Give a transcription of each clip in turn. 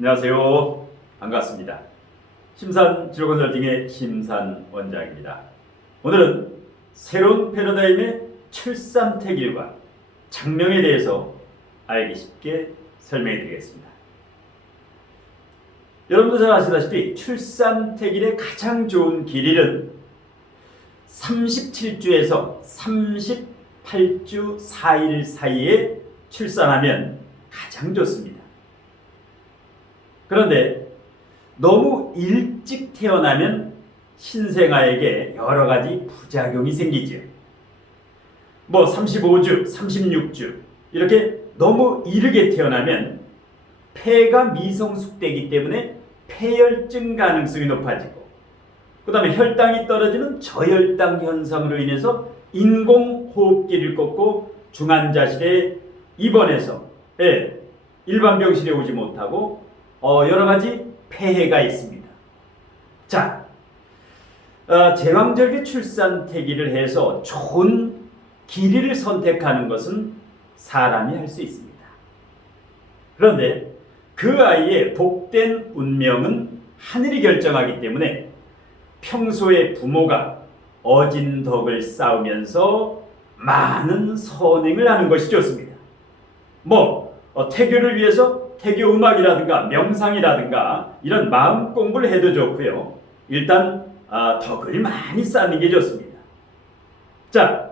안녕하세요. 반갑습니다. 심산치료건설팅의 심산원장입니다. 오늘은 새로운 패러다임의 출산택일과 장명에 대해서 알기 쉽게 설명해 드리겠습니다. 여러분도 잘 아시다시피 출산택일의 가장 좋은 길이는 37주에서 38주 4일 사이에 출산하면 가장 좋습니다. 그런데 너무 일찍 태어나면 신생아에게 여러 가지 부작용이 생기죠. 35주, 36주 이렇게 너무 이르게 태어나면 폐가 미성숙되기 때문에 폐혈증 가능성이 높아지고, 그 다음에 혈당이 떨어지는 저혈당 현상으로 인해서 인공호흡기를 꽂고 중환자실에 입원해서 일반 병실에 오지 못하고 여러 가지 폐해가 있습니다. 자, 제왕절개 출산태기를 해서 좋은 길이를 선택하는 것은 사람이 할 수 있습니다. 그런데 그 아이의 복된 운명은 하늘이 결정하기 때문에 평소에 부모가 어진 덕을 쌓으면서 많은 선행을 하는 것이 좋습니다. 태교를 위해서 태교 음악이라든가 명상이라든가 이런 마음 공부를 해도 좋고요. 일단 덕을 많이 쌓는 게 좋습니다. 자,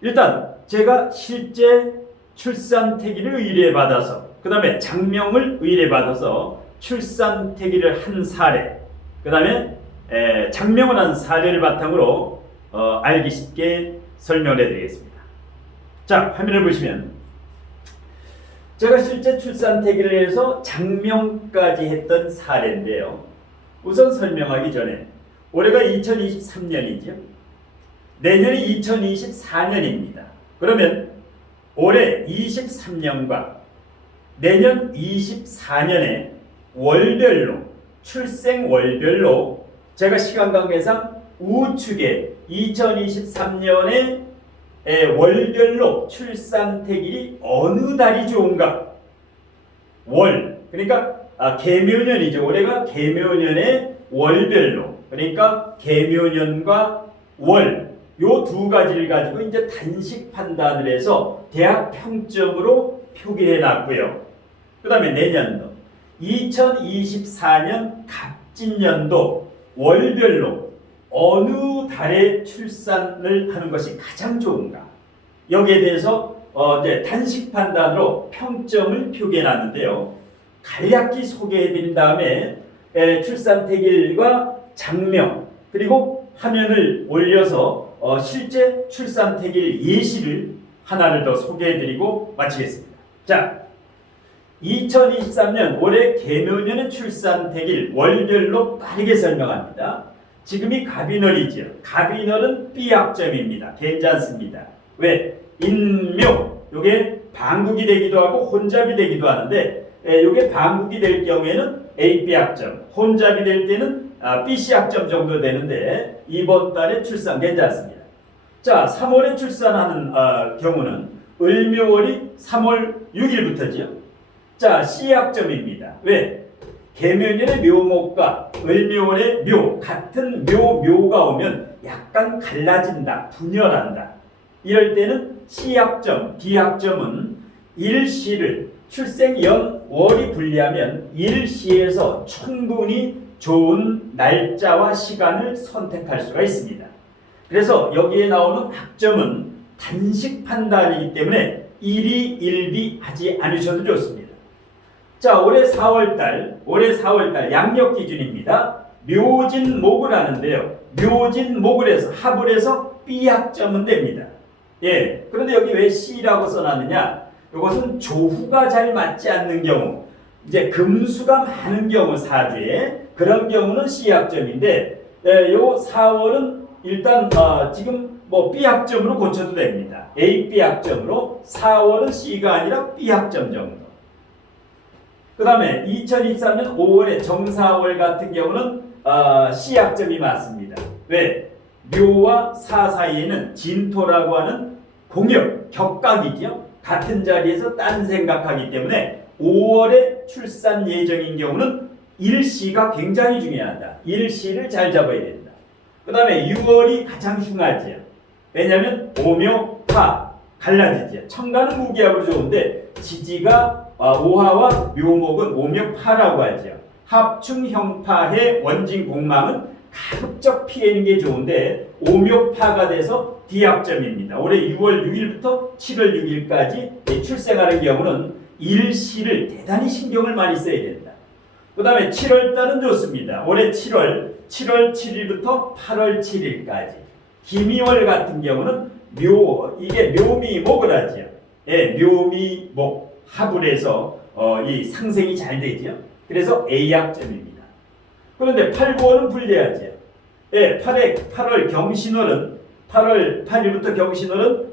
일단 제가 실제 출산태기를 의뢰받아서, 그 다음에 장명을 의뢰받아서 출산태기를 한 사례, 그 다음에 장명을 한 사례를 바탕으로 알기 쉽게 설명을 해드리겠습니다. 자, 화면을 보시면 제가 실제 출산태기를 해서 장명까지 했던 사례인데요. 우선 설명하기 전에 올해가 2023년이죠. 내년이 2024년입니다. 그러면 올해 23년과 내년 24년에 월별로, 출생월별로 제가 시간 관계상 우측에 2023년에 월별로 출산태길이 어느 달이 좋은가? 월, 그러니까 계묘년이죠. 올해가 계묘년의 월별로, 그러니까 계묘년과 월, 요 두 가지를 가지고 이제 단식 판단을 해서 대학 평점으로 표기해 놨고요. 그 다음에 내년도 2024년 갑진년도 월별로 어느 달에 출산을 하는 것이 가장 좋은가? 여기에 대해서 이제 단식 판단으로 평점을 표기해 놨는데요. 간략히 소개해 드린 다음에 출산태길과 장명, 그리고 화면을 올려서 실제 출산태길 예시를 하나를 더 소개해 드리고 마치겠습니다. 자, 2023년 올해 계묘년의 출산태길 월별로 빠르게 설명합니다. 지금이 갑인월이죠. 갑인월은 B학점입니다. 괜찮습니다. 왜? 인묘, 요게 방국이 되기도 하고 혼잡이 되기도 하는데, 요게 방국이 될 경우에는 AB학점, 혼잡이 될 때는 BC학점 정도 되는데, 이번 달에 출산 괜찮습니다. 자, 3월에 출산하는 경우는 을묘월이 3월 6일부터죠. 자, C학점입니다. 왜? 계묘년의 묘목과 을묘월의 묘, 같은 묘가 오면 약간 갈라진다, 분열한다. 이럴 때는 C학점, D학점은 일시를 출생연 월이 불리하면 일시에서 충분히 좋은 날짜와 시간을 선택할 수가 있습니다. 그래서 여기에 나오는 학점은 단식 판단이기 때문에 일희일비 하지 않으셔도 좋습니다. 자, 올해 4월달 양력 기준입니다. 묘진목을 하는데요. 묘진목을 해서 합을 해서 B학점은 됩니다. 그런데 여기 왜 C라고 써놨느냐? 이것은 조후가 잘 맞지 않는 경우, 이제 금수가 많은 경우 사주에, 그런 경우는 C학점인데, 요 4월은 일단 지금 B학점으로 고쳐도 됩니다. A, B학점으로 4월은 C가 아니라 B학점 정도. 그 다음에 2023년 5월에 정사월 같은 경우는 C학점이 맞습니다. 왜? 묘와 사 사이에는 진토라고 하는 공역, 격각이죠. 같은 자리에서 딴 생각하기 때문에 5월에 출산 예정인 경우는 일시가 굉장히 중요하다. 일시를 잘 잡아야 된다. 그 다음에 6월이 가장 흉하지요. 왜냐하면 오묘파 갈라지지요. 청가는 무기압으로 좋은데 지지가 오화와 묘목은 오묘파라고 하죠. 합충형파해 원진공망은 가급적 피하는 게 좋은데 오묘파가 돼서 디약점입니다. 올해 6월 6일부터 7월 6일까지 출생하는 경우는 일시를 대단히 신경을 많이 써야 된다. 그 다음에 7월달은 좋습니다. 올해 7월 7일부터 8월 7일까지 기미월 같은 경우는 이게 묘미목을 하죠. 예, 묘미목 합을 해서 이 상생이 잘 되죠. 그래서 A약점입니다. 그런데 8, 9월은 불리하죠. 예, 8월 경신월은 8월 8일부터 경신월은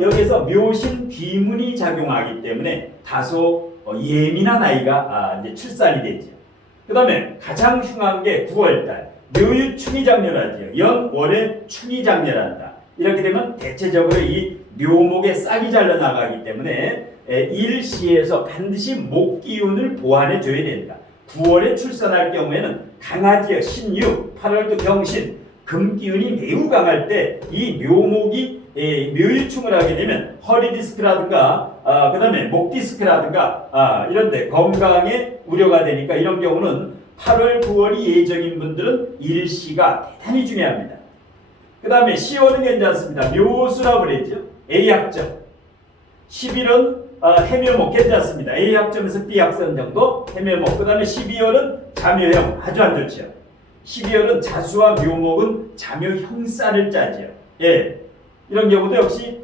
여기서 묘신 귀문이 작용하기 때문에 다소 예민한 아이가 이제 출산이 되죠. 그 다음에 가장 흉한 게 9월달 묘유충이 장렬하죠. 연월에 충이 장렬한다. 이렇게 되면 대체적으로 이 묘목의 싹이 잘려나가기 때문에 일시에서 반드시 목 기운을 보완해 줘야 된다. 9월에 출산할 경우에는 강아지의 신유, 8월도 경신, 금 기운이 매우 강할 때 이 묘목이 묘유충을 하게 되면 허리 디스크라든가 그 다음에 목 디스크라든가 이런데 건강에 우려가 되니까 이런 경우는 8월, 9월이 예정인 분들은 일시가 대단히 중요합니다. 그 다음에 10월은 괜찮습니다. 묘수라고 그랬죠. A약점. 11월은 해묘목 괜찮습니다. A약점에서 B약점 정도 해묘목. 그 다음에 12월은 자묘형 아주 안 좋죠. 12월은 자수와 묘목은 자묘형살을 짜죠. 예, 이런 경우도 역시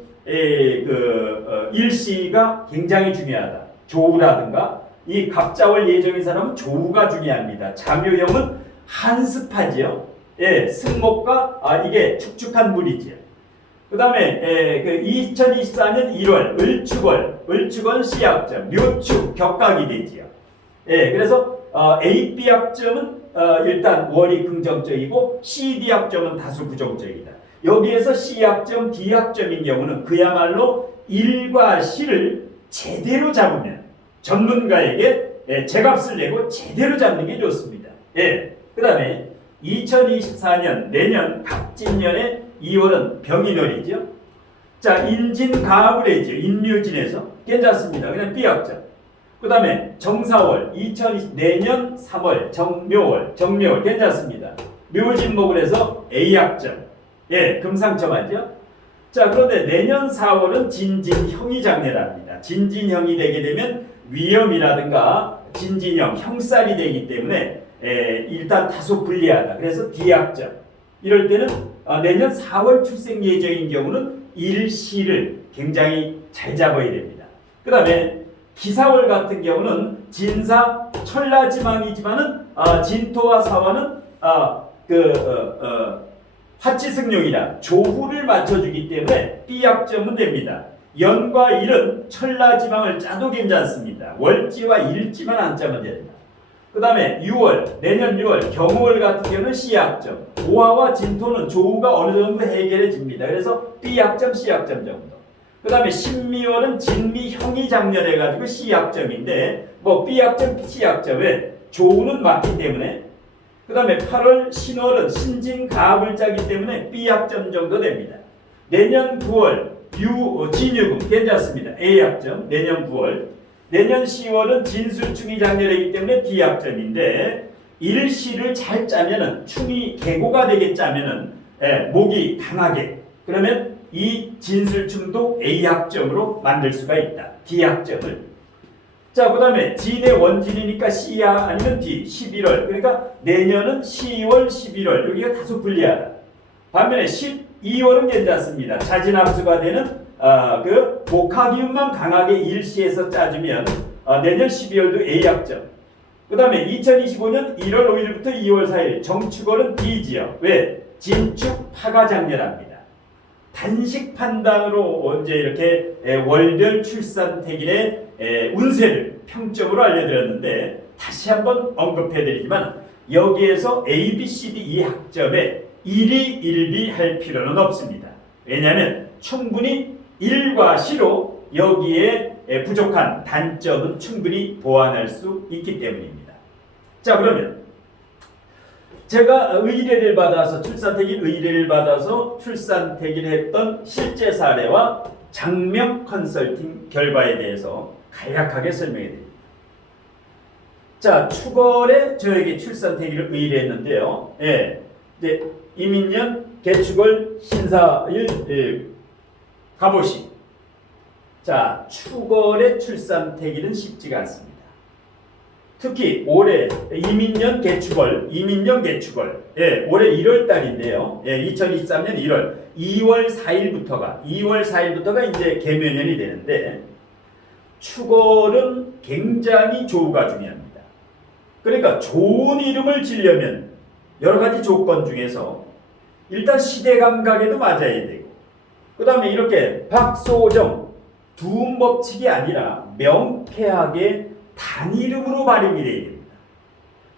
일시가 굉장히 중요하다. 조우라든가 이 갑자월 예정인 사람은 조우가 중요합니다. 자묘형은 한습하지요. 예, 승목과 이게 축축한 물이지요. 그 다음에 2024년 1월 을축원 C약점, 묘축 격각이 되지요. 예, 그래서 A, B약점은 일단 월이 긍정적이고 CD약점은 다소 부정적이다. 여기에서 C약점, D약점인 경우는 그야말로 일과 시를 제대로 잡으면 전문가에게 제값을 내고 제대로 잡는 게 좋습니다. 예, 그 다음에 2024년 내년 갑진년의 2월은 병인월이죠. 자, 인진가합을 했죠. 인묘진에서 괜찮습니다. 그냥 B약점. 그 다음에 정사월 2020 내년 3월 정묘월 괜찮습니다. 묘진목을 해서 A약점. 예, 금상첨화죠. 자, 그런데 내년 4월은 진진형이 장렬합니다. 진진형이 되게 되면 위염이라든가 진진형 형살이 되기 때문에 일단 다소 불리하다. 그래서 D약점. 이럴 때는 내년 4월 출생 예정인 경우는 일시를 굉장히 잘 잡아야 됩니다. 그 다음에 기사월 같은 경우는 진사 천라지망이지만은 진토와 사화는 화치승용이라 조후를 맞춰주기 때문에 B약점은 됩니다. 연과 일은 천라지망을 짜도 괜찮습니다. 월지와 일지만 안 짜면 됩니다. 그 다음에 6월, 내년 6월, 경월 같은 경우는 C약점. 오화와 진토는 조우가 어느 정도 해결해집니다. 그래서 B약점, C약점 정도. 그 다음에 신미월은 진미형이 장렬해가지고 C약점인데 뭐 B약점, C약점에 조우는 맞기 때문에 그 다음에 8월 신월은 신진가합을 짜기 때문에 B약점 정도 됩니다. 내년 9월 진유금 괜찮습니다. A약점 내년 9월. 내년 10월은 진술충이 장렬하기 때문에 D약점인데 일시를 잘 짜면은 충이 계고가 되게 짜면은 목이 강하게 그러면 이 진술충도 A약점으로 만들 수가 있다. D약점을. 자, 그 다음에 진의 원진이니까 C야 아니면 D 11월 그러니까 내년은 10월 11월 여기가 다소 불리하다. 반면에 12월은 괜찮습니다. 자진합수가 되는 목화기운만 강하게 일시에서 짜주면 내년 12월도 A약점. 그 다음에 2025년 1월 5일부터 2월 4일 정축월은 D지요. 왜? 진축 파가 장렬합니다. 단식 판단으로 이제 이렇게 월별 출산택일의 운세를 평점으로 알려드렸는데 다시 한번 언급해드리지만 여기에서 A, B, C, D 이 학점에 일희일비할 필요는 없습니다. 왜냐하면 충분히 일과 시로 여기에 부족한 단점은 충분히 보완할 수 있기 때문입니다. 자, 그러면 제가 의뢰를 받아서 출산택일 의뢰를 받아서 출산택일을 했던 실제 사례와 장명 컨설팅 결과에 대해서 간략하게 설명해 드립니다. 자, 추걸에 저에게 출산택일을 의뢰했는데요. 예, 이제 이민년 개축월 신사일 가보시. 자, 추걸의 출산택일은 쉽지가 않습니다. 특히 올해 이민년 개축월, 예, 올해 1월 달인데요. 예, 2023년 2월 4일부터가 이제 개묘년이 되는데 추걸은 굉장히 조우가 중요합니다. 그러니까 좋은 이름을 지려면 여러 가지 조건 중에서 일단 시대 감각에도 맞아야 되고, 그 다음에 이렇게 박소정 두음 법칙이 아니라 명쾌하게 단이름으로 발음이 되어야 됩니다.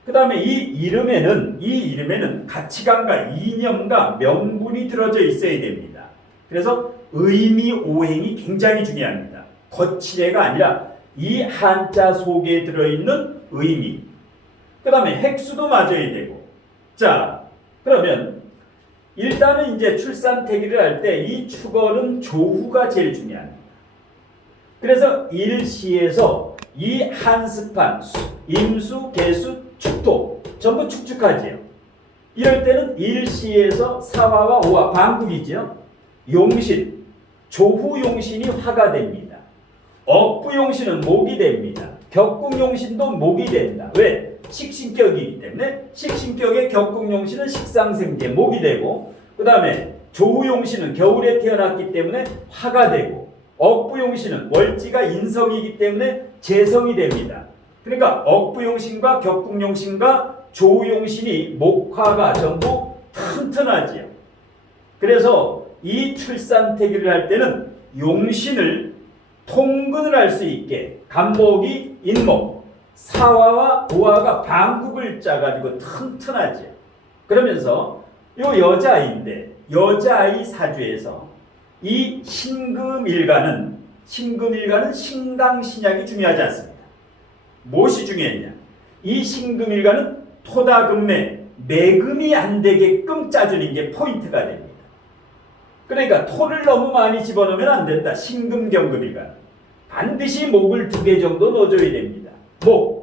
그 다음에 이 이름에는 가치관과 이념과 명분이 들어져 있어야 됩니다. 그래서 의미 오행이 굉장히 중요합니다. 거칠애가 아니라 이 한자 속에 들어있는 의미, 그 다음에 획수도 맞아야 되고. 자, 그러면 일단은 이제 출산택일을 할 때 이 추걸은 조후가 제일 중요합니다. 그래서 일시에서 이 한습한 임수, 개수, 축토 전부 축축하지요. 이럴 때는 일시에서 사화와 오화 반국이죠. 용신, 조후용신이 화가 됩니다. 억부용신은 목이 됩니다. 격국용신도 목이 된다. 왜? 식신격이기 때문에 식신격의 격국용신은 식상생재 목이 되고, 그 다음에 조후용신은 겨울에 태어났기 때문에 화가 되고, 억부용신은 월지가 인성이기 때문에 재성이 됩니다. 그러니까 억부용신과 격국용신과 조후용신이 목화가 전부 튼튼하지요. 그래서 이 출산택일을 할 때는 용신을 통근을 할 수 있게 간목이 인목, 사화와 오화가 방국을 짜가지고 튼튼하지요. 그러면서 요 여자아이인데 여자아이 사주에서 이 신금일간은 신강신약이 중요하지 않습니다. 무엇이 중요했냐? 이 신금일간은 토다금매, 매금이 안 되게끔 짜주는 게 포인트가 됩니다. 그러니까 토를 너무 많이 집어넣으면 안 된다. 신금경금일간. 반드시 목을 2개 정도 넣어줘야 됩니다. 목.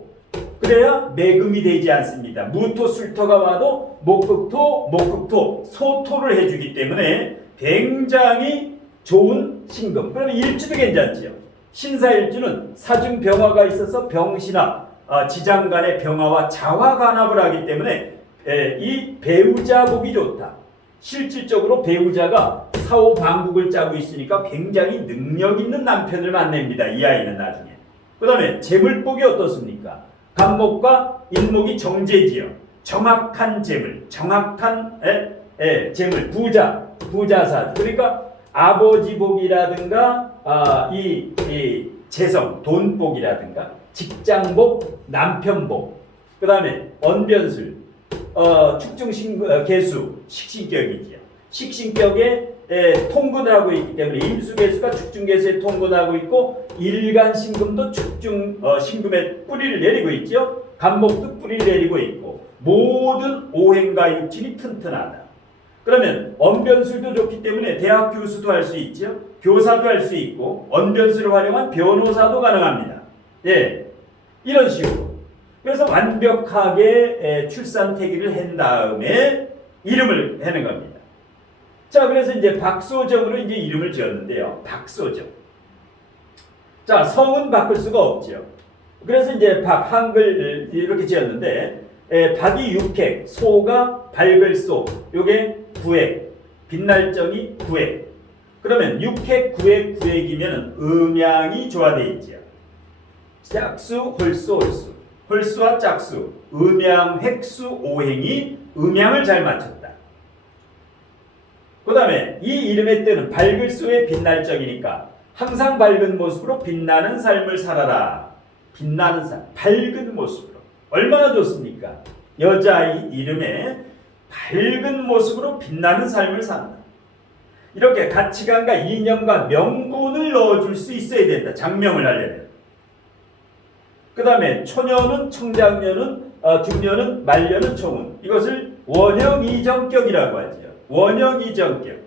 그래야 매금이 되지 않습니다. 무토, 술토가 와도 목극토, 소토를 해주기 때문에 굉장히 좋은 신금. 그러면 일주도 괜찮지요. 신사일주는 사중병화가 있어서 병신화, 지장 간의 병화와 자화 간합을 하기 때문에 이 배우자 복이 좋다. 실질적으로 배우자가 사오 방국을 짜고 있으니까 굉장히 능력 있는 남편을 만납니다. 이 아이는 나중에. 그 다음에 재물복이 어떻습니까? 간목과 인목이 정제지요. 정확한 재물, 정확한 재물, 부자사. 그러니까 아버지 복이라든가 이 재성, 돈복이라든가 직장복, 남편복. 그 다음에 언변술, 축중신 개수, 식신격이지요. 식신격에 통근을 하고 있기 때문에 임수개수가 축중개수에 통근하고 있고, 일간신금도 신금에 뿌리를 내리고 있죠. 간목도 뿌리를 내리고 있고, 모든 오행과 육친이 튼튼하다. 그러면 언변술도 좋기 때문에 대학 교수도 할 수 있죠. 교사도 할 수 있고, 언변술을 활용한 변호사도 가능합니다. 예, 이런 식으로. 그래서 완벽하게 출산택일을 한 다음에 이름을 하는 겁니다. 자, 그래서 이제 박소정으로 이제 이름을 지었는데요. 박소정. 자, 성은 바꿀 수가 없죠. 그래서 이제 한글 이렇게 지었는데, 박이 육획, 소가 밝을 소, 요게 구획, 빛날정이 구획. 그러면 육획, 구획, 구획이면 음양이 조화되어 있죠. 짝수, 홀수. 홀수와 짝수, 음양, 획수, 오행이 음양을 잘 맞췄다. 그 다음에 이 이름의 뜻은 밝을 수의 빛날적이니까 항상 밝은 모습으로 빛나는 삶을 살아라. 빛나는 삶, 밝은 모습으로. 얼마나 좋습니까? 여자아이 이름에 밝은 모습으로 빛나는 삶을 산다. 이렇게 가치관과 이념과 명분을 넣어줄 수 있어야 된다. 장명을 하려면. 그 다음에 초년은 청장년은 중년은 말년은 총은 이것을 원형이정격이라고 하죠. 원형이정격.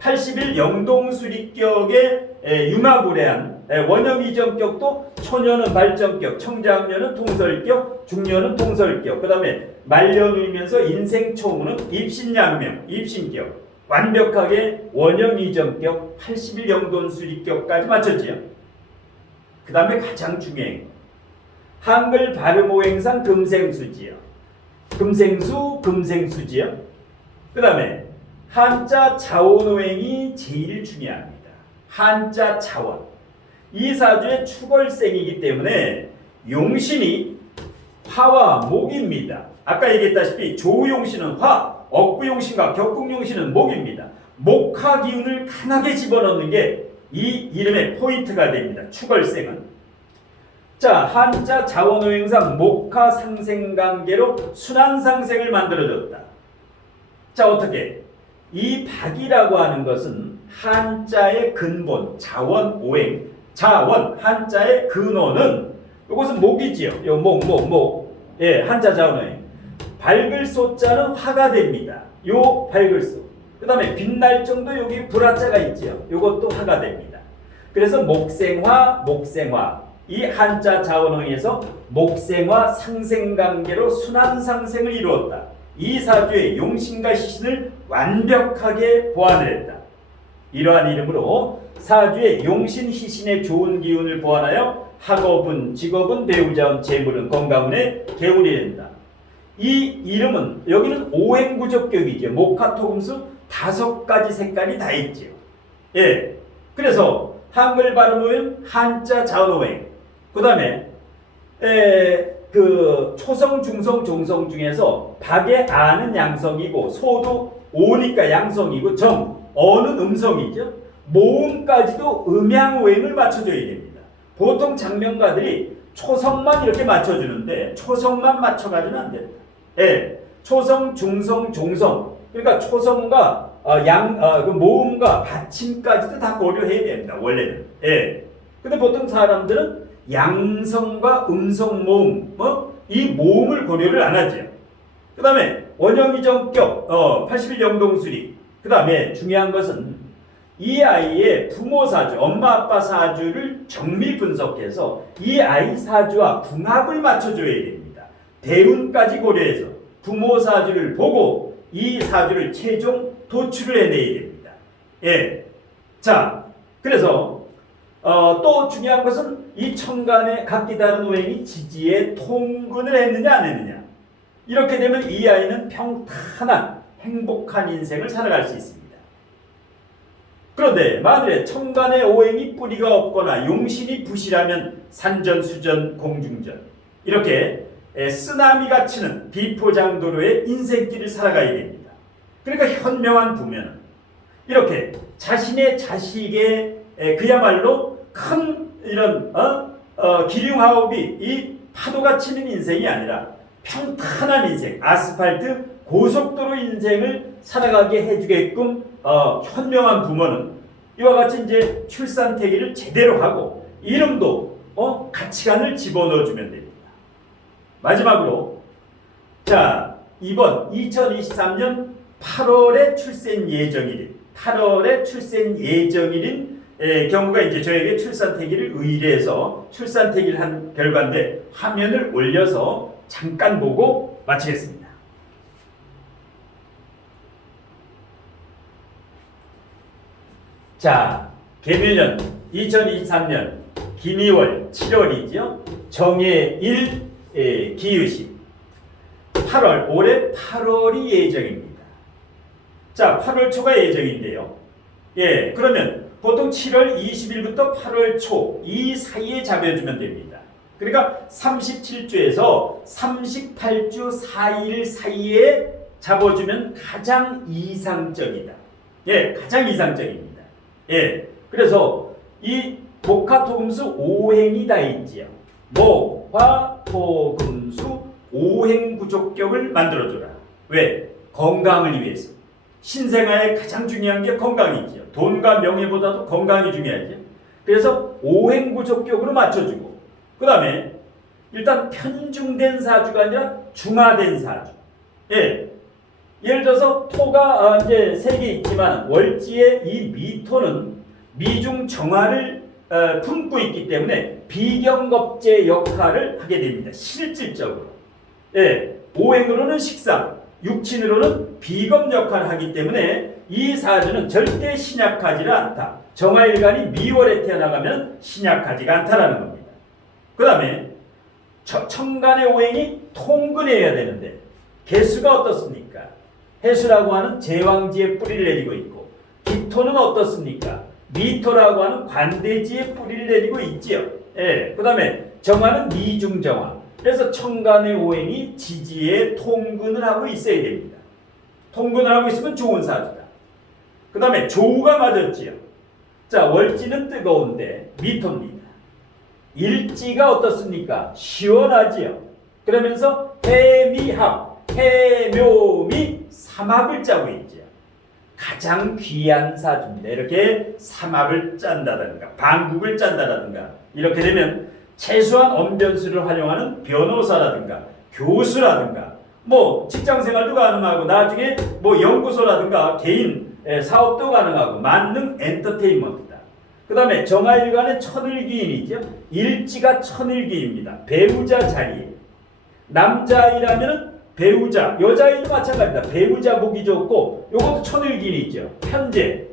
80일 영동수리격의 융합우례한 원형이정격도 초년은 발전격, 청장년은 통설격, 중년은 통설격, 그 다음에 말년이면서 인생총은 입신양명, 입신격. 완벽하게 원형이정격, 80일 영동수리격까지 맞췄지요. 그 다음에 가장 중요한 거. 한글 발음오행상 금생수지요. 금생수, 금생수지요. 그 다음에 한자 자원오행이 제일 중요합니다. 한자 자원. 이 사주의 축월생이기 때문에 용신이 화와 목입니다. 아까 얘기했다시피 조용신은 화, 억부용신과 격국용신은 목입니다. 목화 기운을 강하게 집어넣는 게 이 이름의 포인트가 됩니다. 축월생은. 자, 한자 자원오행상 목화 상생관계로 순환상생을 만들어줬다. 자, 어떻게? 이 박이라고 하는 것은 한자의 근본, 자원오행, 자원, 한자의 근원은 이것은 목이지요. 요 목. 예, 한자 자원오행. 밝을 소자는 화가 됩니다. 요 밝을 소. 그 다음에 빛날 정도 여기 불화자가 있지요. 요것도 화가 됩니다. 그래서 목생화. 이 한자 자원오행에서 목생화 상생관계로 순환상생을 이루었다. 이 사주의 용신과 시신을 완벽하게 보완을 했다. 이러한 이름으로 사주의 용신, 희신의 좋은 기운을 보완하여 학업은, 직업은, 배우자운, 재물은, 건강운에 개운이 된다. 이 이름은 여기는 오행구적격이죠. 목화토금수 5가지 색깔이 다 있죠. 예, 그래서 한글 발음오행, 한자 자원오행, 그 다음에 그 초성, 중성, 종성 중에서 박의 아는 양성이고 소도 오니까 양성이고 어는 음성이죠. 모음까지도 음양오행을 맞춰줘야 됩니다. 보통 장명가들이 초성만 이렇게 맞춰주는데 초성만 맞춰가지고는 안 된다. 예, 초성, 중성, 종성. 그러니까 초성과 그 모음과 받침까지도 다 고려해야 됩니다. 원래는. 예. 근데 보통 사람들은 양성과 음성, 모음, 이 모음을 고려를 안 하죠. 그 다음에 원형이정격, 80일 영동수리. 그 다음에 중요한 것은 이 아이의 부모 사주, 엄마 아빠 사주를 정밀 분석해서 이 아이 사주와 궁합을 맞춰줘야 됩니다. 대운까지 고려해서 부모 사주를 보고 이 사주를 최종 도출을 해내야 됩니다. 예. 자, 그래서 또 중요한 것은 이 천간의 각기 다른 오행이 지지에 통근을 했느냐 안 했느냐. 이렇게 되면 이 아이는 평탄한 행복한 인생을 살아갈 수 있습니다. 그런데 만일에 천간의 오행이 뿌리가 없거나 용신이 부실하면 산전수전 공중전 이렇게 쓰나미가 치는 비포장도로의 인생길을 살아가야 됩니다. 그러니까 현명한 부면은 이렇게 자신의 자식의 그야말로 큰 이런 기륭하옵이 이 파도가 치는 인생이 아니라 평탄한 인생, 아스팔트 고속도로 인생을 살아가게 해주게끔 현명한 부모는 이와 같이 이제 출산태기를 제대로 하고 이름도 가치관을 집어넣어주면 됩니다. 마지막으로 자, 이번 2023년 8월에 출생 예정일인 8월에 출생 예정일인 경우가 이제 저에게 출산태기를 의뢰해서 출산태기를 한 결과인데 화면을 올려서 잠깐 보고 마치겠습니다. 자, 개묘년 2023년 김이월 7월이죠. 정해일 기유식 8월 올해 8월이 예정입니다. 자, 8월 초가 예정인데요. 예, 그러면 보통 7월 20일부터 8월 초 이 사이에 잡아주면 됩니다. 그러니까 37주에서 38주 4일 사이에 잡아주면 가장 이상적이다. 예, 가장 이상적입니다. 예, 그래서 이 목화토금수 5행이 다 있지요. 목화토금수 5행 구족격을 만들어줘라. 왜? 건강을 위해서. 신생아에 가장 중요한 게 건강이죠. 돈과 명예보다도 건강이 중요하죠. 그래서 오행구조격으로 맞춰주고, 그 다음에 일단 편중된 사주가 아니라 중화된 사주. 예. 예를 들어서 토가 이제 3개 있지만 월지의 이 미토는 미중 정화를 품고 있기 때문에 비경겁제 역할을 하게 됩니다. 실질적으로. 예. 오행으로는 식상, 육친으로는 비검 역할을 하기 때문에 이 사주는 절대 신약하지는 않다. 정화일간이 미월에 태어나가면 신약하지가 않다라는 겁니다. 그 다음에 천간의 오행이 통근해야 되는데 개수가 어떻습니까? 해수라고 하는 제왕지에 뿌리를 내리고 있고, 기토는 어떻습니까? 미토라고 하는 관대지에 뿌리를 내리고 있지요. 예. 그 다음에 정화는 미중정화. 그래서 천간의 오행이 지지에 통근을 하고 있어야 됩니다. 통근을 하고 있으면 좋은 사주다. 그 다음에 조우가 맞았지요. 자, 월지는 뜨거운데 미토입니다. 일지가 어떻습니까? 시원하지요. 그러면서 해미합, 해묘미 삼합을 짜고 있죠. 가장 귀한 사주입니다. 이렇게 삼합을 짠다든가 방국을 짠다든가 이렇게 되면 최소한 언변수를 활용하는 변호사라든가 교수라든가 뭐 직장생활도 가능하고 나중에 뭐 연구소라든가 개인 사업도 가능하고 만능 엔터테인먼트다. 그 다음에 정화일간의 천을기인이죠. 일지가 천을기입니다. 배우자 자리에 남자이라면 배우자, 여자아이도 마찬가지입니다. 배우자 보기 좋고 요것도 천을기인이죠. 현재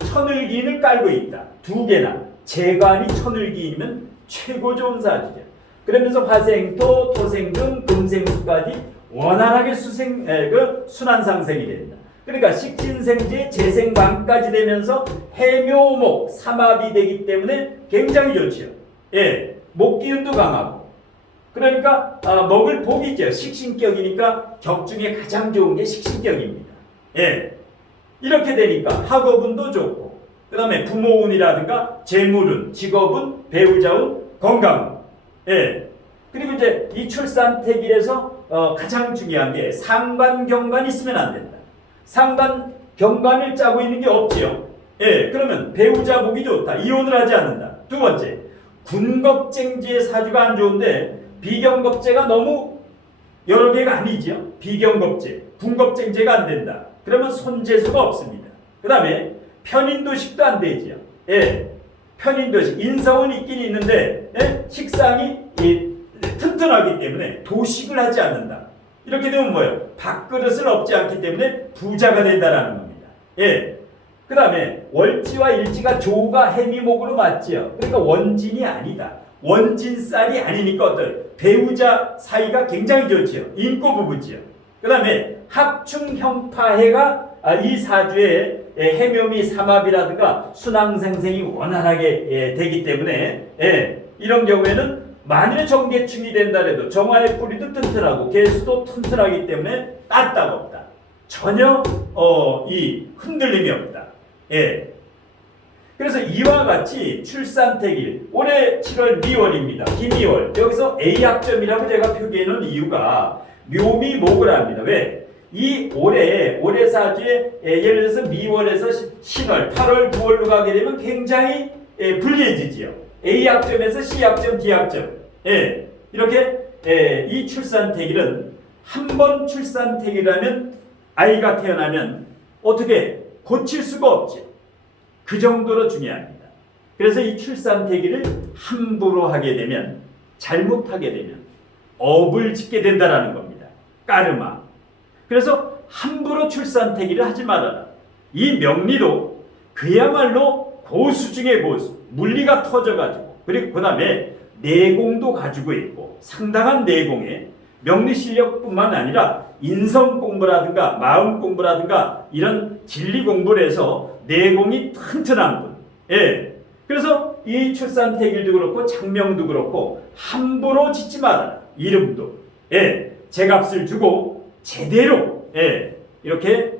천을기인을 깔고 있다. 2개나 재관이 천을기인이면 최고 좋은 사주죠. 그러면서 화생토, 토생금, 금생수까지 원활하게 순환상생이 된다. 그러니까 식신생재, 재생방까지 되면서 해묘목, 삼합이 되기 때문에 굉장히 좋죠. 예, 목기운도 강하고. 그러니까 먹을 복이죠. 식신격이니까 격 중에 가장 좋은 게 식신격입니다. 예, 이렇게 되니까 학업운도 좋고, 그 다음에 부모운이라든가 재물운, 직업운, 배우자운, 건강운. 예, 그리고 이제 이 출산택일에서 가장 중요한 게 상관경관이 있으면 안 된다. 상관경관을 짜고 있는 게 없지요. 예, 그러면 배우자 복이 좋다. 이혼을 하지 않는다. 2번째, 군겁쟁지의 사주가 안 좋은데 비경겁제가 너무 여러 개가 아니죠. 비경겁제, 군겁쟁제가 안 된다. 그러면 손재수가 없습니다. 그 다음에 편인도식도 안 되죠. 예, 편인도식, 인성은 있긴 있는데 식상이 튼튼하기 때문에 도식을 하지 않는다. 이렇게 되면 뭐예요? 밥그릇을 얻지 않기 때문에 부자가 된다라는 겁니다. 예. 그 다음에 월지와 일지가 조우가 해미목으로 맞지요. 그러니까 원진이 아니다. 원진쌀이 아니니까 어떤 배우자 사이가 굉장히 좋지요. 인고 부부지요. 그 다음에 합충형파해가 이 사주에 해묘미 삼합이라든가 순항생생이 원활하게 되기 때문에 이런 경우에는 만일 정계충이 된다 해도 정화의 뿌리도 튼튼하고 개수도 튼튼하기 때문에 따따없다. 전혀 이 흔들림이 없다. 예. 그래서 이와 같이 출산택일 올해 7월 미월입니다. 김미월. 여기서 A학점이라고 제가 표기해 놓은 이유가 묘미목을 합니다. 왜? 이 올해 사주에 예를 들어서 미월에서 신월, 8월, 9월로 가게 되면 굉장히 불리해지지요. A학점에서 C학점, D학점. 예. 이렇게 이 출산택일은 한 번 출산택일하면 아이가 태어나면 어떻게 고칠 수가 없죠. 그 정도로 중요합니다. 그래서 이 출산택일을 함부로 하게 되면, 잘못하게 되면 업을 짓게 된다라는 겁니다. 까르마. 그래서 함부로 출산택일을 하지 말아라. 이 명리도 그야말로 고수 중에 고수. 물리가 터져가지고, 그리고 그 다음에 내공도 가지고 있고 상당한 내공에 명리 실력뿐만 아니라 인성 공부라든가 마음 공부라든가 이런 진리 공부를 해서 내공이 튼튼한 분. 예. 그래서 이 출산택일도 그렇고 장명도 그렇고 함부로 짓지 말아라. 이름도. 예. 제값을 주고 제대로 이렇게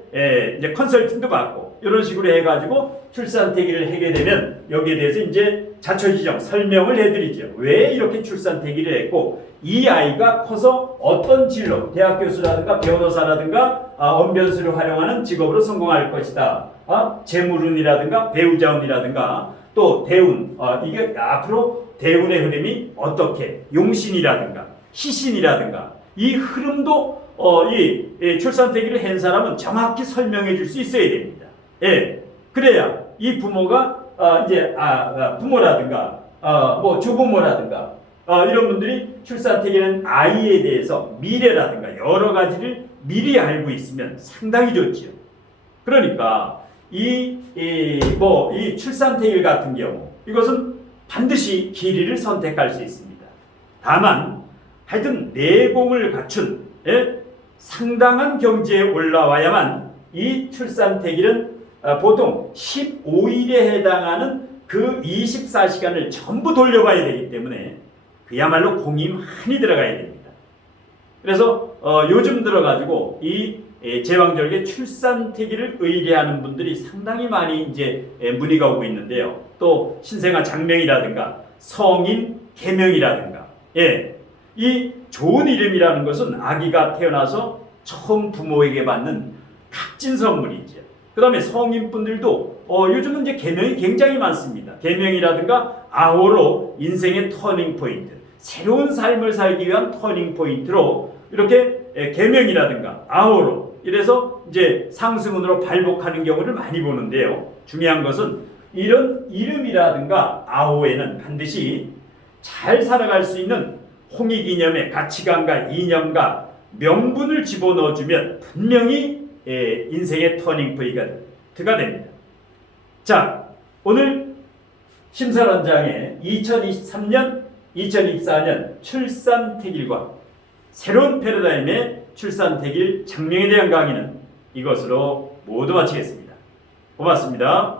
이제 컨설팅도 받고 이런 식으로 해가지고 출산택일을 하게 되면 여기에 대해서 이제 자초지종 설명을 해드리죠. 왜 이렇게 출산태기를 했고 이 아이가 커서 어떤 진로, 대학 교수라든가 변호사라든가 언변술을 활용하는 직업으로 성공할 것이다. 재물운이라든가 배우자운이라든가 또 대운, 이게 앞으로 대운의 흐름이 어떻게 용신이라든가 희신이라든가 이 흐름도 이 출산태기를 한 사람은 정확히 설명해 줄 수 있어야 됩니다. 예, 그래야 이 부모가 이제 부모라든가 뭐 조부모라든가 이런 분들이 출산태기는 아이에 대해서 미래라든가 여러 가지를 미리 알고 있으면 상당히 좋지요. 그러니까 이 출산태기 같은 경우 이것은 반드시 길이를 선택할 수 있습니다. 다만 하여튼 내공을 갖춘 상당한 경지에 올라와야만 이 출산태기는 보통 15일에 해당하는 그 24시간을 전부 돌려봐야 되기 때문에 그야말로 공이 많이 들어가야 됩니다. 그래서 요즘 들어가지고 이 제왕절개 출산태기를 의뢰하는 분들이 상당히 많이 이제 문의가 오고 있는데요. 또 신생아 장명이라든가 성인 계명이라든가 이 좋은 이름이라는 것은 아기가 태어나서 처음 부모에게 받는 값진 선물이죠. 그 다음에 성인분들도 요즘은 이제 계명이 굉장히 많습니다. 계명이라든가 아호로 인생의 터닝 포인트, 새로운 삶을 살기 위한 터닝 포인트로 이렇게 계명이라든가 아호로 이래서 이제 상승운으로 발복하는 경우를 많이 보는데요. 중요한 것은 이런 이름이라든가 아호에는 반드시 잘 살아갈 수 있는 홍익이념의 가치관과 이념과 명분을 집어넣어주면 분명히 인생의 터닝 포인트가 됩니다. 자, 오늘 심사원장의 2023년, 2024년 출산태길과 새로운 패러다임의 출산태길 장명에 대한 강의는 이것으로 모두 마치겠습니다. 고맙습니다.